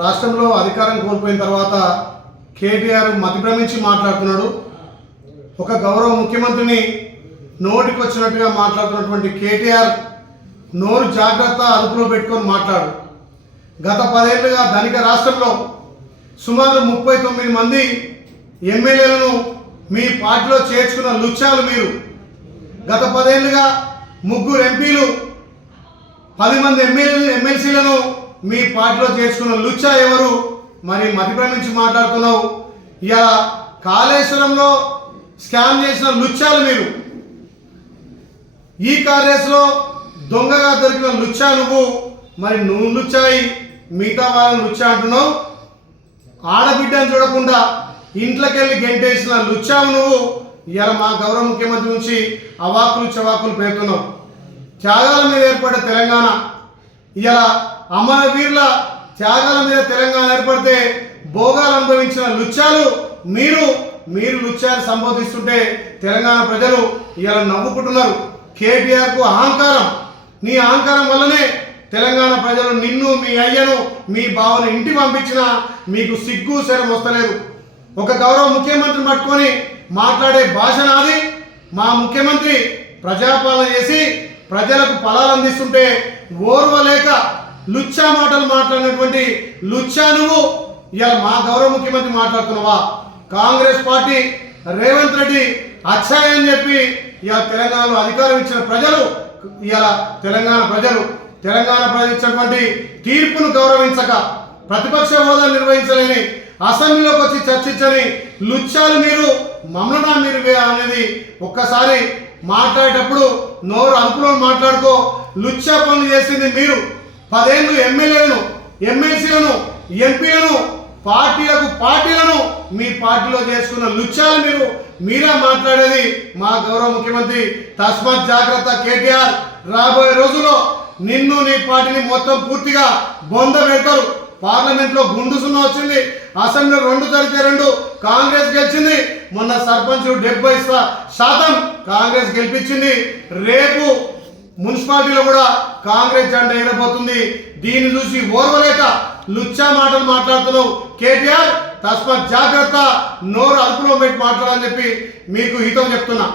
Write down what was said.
రాష్ట్రంలో అధికారం కోల్పోయిన తర్వాత కేటీఆర్ మతిభ్రమించి మాట్లాడుతున్నాడు. ఒక గౌరవ ముఖ్యమంత్రిని నోటికి వచ్చినట్టుగా మాట్లాడుతున్నటువంటి కేటీఆర్ నోరు జాగ్రత్త అదుపులో పెట్టుకొని మాట్లాడు. గత 10 ఏళ్లుగా ధనిక రాష్ట్రంలో సుమారు 39 మంది ఎమ్మెల్యేలను మీ పార్టీలో చేర్చుకున్న లుచ్చాలు మీరు. గత 10 ఏళ్లుగా 3 ఎంపీలు 10 మంది ఎమ్మెల్సీలను మీ పార్టీలో చేర్చుకున్న లుచ్చా ఎవరు? మరి మతిభ్రమించి మాట్లాడుతున్నావు. ఇలా కాళేశ్వరంలో స్కామ్ చేసిన లుచ్చాలు మీరు. ఈ కాళేశ్వరంలో దొంగగా దొరికిన లుచ్చా నువ్వు. మరి నువ్వు లుచ్చాయి, మిగతా వాళ్ళని లుచ్చా అంటున్నావు. ఆడబిడ్డను చూడకుండా ఇంట్లోకెళ్ళి గెంటేసిన లుచ్చావు నువ్వు. ఇలా మా గౌరవ ముఖ్యమంత్రి నుంచి అవాకులు చవాకులు పేరుతున్నావు. త్యాగాల మీద ఏర్పడే తెలంగాణ, ఇలా అమరవీరుల త్యాగాల మీద తెలంగాణ ఏర్పడితే భోగాలు అనుభవించిన లుచ్చాలు మీరు. లుచ్చాన్ని సంబోధిస్తుంటే తెలంగాణ ప్రజలు ఇలా నవ్వుకుంటున్నారు. కేటీఆర్కు అహంకారం, నీ అహంకారం వల్లనే తెలంగాణ ప్రజలు నిన్ను, మీ అయ్యను, మీ బావను ఇంటికి పంపించినా మీకు సిగ్గు శరం వస్తలేదు. ఒక గౌరవ ముఖ్యమంత్రిని పట్టుకొని మాట్లాడే భాష నాది. మా ముఖ్యమంత్రి ప్రజాపాలన చేసి ప్రజలకు ఫలాలు అందిస్తుంటే ఓర్వలేక లుచ్చా మాటలు మాట్లాడినటువంటి లుచ్చా నువ్వు. ఇలా మా గౌరవ ముఖ్యమంత్రి మాట్లాడుతున్నావా? కాంగ్రెస్ పార్టీ రేవంత్ రెడ్డి అచ్చాయని చెప్పి ఇలా తెలంగాణలో అధికారం ఇచ్చిన ప్రజలు, ఇలా తెలంగాణ ప్రజలు ఇచ్చినటువంటి తీర్పును గౌరవించక, ప్రతిపక్ష హోదా నిర్వహించలేని, అసెంబ్లీలోకి వచ్చి చర్చించని లుచ్చాలు మీరు. మమ్మల్ని మీరు అనేది ఒక్కసారి మాట్లాడేటప్పుడు నోరు అదుపులో మాట్లాడుకో. లుచ్చా పనులు చేసింది మీరు. 10 ఏళ్ళు ఎమ్మెల్యేలను, ఎమ్మెల్సీలను, ఎంపీలను, పార్టీలను మీ పార్టీలో చేసుకున్న లుచ్చాలు మీరు. మీరా మాట్లాడేది మా గౌరవ ముఖ్యమంత్రి. తస్మాత్ జాగ్రత్త కేటీఆర్. రాబోయే రోజుల్లో నిన్ను, నీ పార్టీని మొత్తం పూర్తిగా బొంద పెడతారు. పార్లమెంట్లో గుండు సున్నా వచ్చింది, అసెంబ్లీలో 2-2 కాంగ్రెస్ గెలిచింది. మొన్న సర్పంచ్ 70% కాంగ్రెస్ గెలిపించింది. రేపు మున్సిపాలిటీలో కూడా కాంగ్రెస్ జెండా ఎగరబోతుంది. దీన్ని చూసి ఓర్వలేక లుచ్చా మాటలు మాట్లాడుతున్నావు కేటీఆర్. తస్మాత్ జాగ్రత్త, నోరు అదుపులో పెట్టి మాట్లాడాలని చెప్పి మీకు హితం చెప్తున్నా.